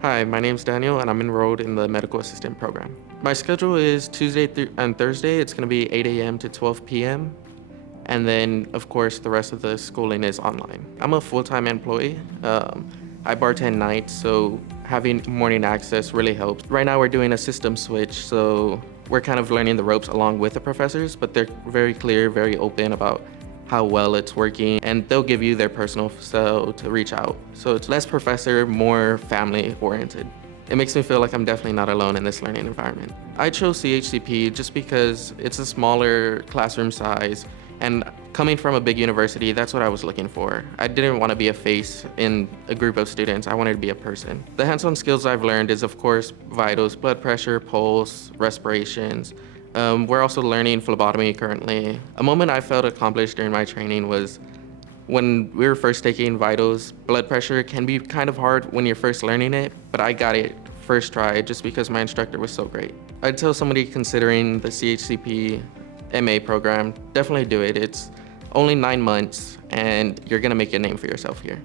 Hi, my name's Daniel, and I'm enrolled in the medical assistant program. My schedule is Tuesday and Thursday. It's going to be 8 a.m. to 12 p.m. And then, of course, the rest of the schooling is online. I'm a full-time employee. I bartend nights, so having morning access really helps. Right now, we're doing a system switch, so we're kind of learning the ropes along with the professors, but they're very clear, very open about how well it's working, and they'll give you their personal cell to reach out. So it's less professor, more family oriented. It makes me feel like I'm definitely not alone in this learning environment. I chose CHCP just because it's a smaller classroom size, and coming from a big university, that's what I was looking for. I didn't want to be a face in a group of students. I wanted to be a person. The hands-on skills I've learned is, of course, vitals, blood pressure, pulse, respirations. We're also learning phlebotomy currently. A moment I felt accomplished during my training was when we were first taking vitals. Blood pressure can be kind of hard when you're first learning it, but I got it first try just because my instructor was so great. I'd tell somebody considering the CHCP MA program, definitely do it. It's only 9 months and you're gonna make a name for yourself here.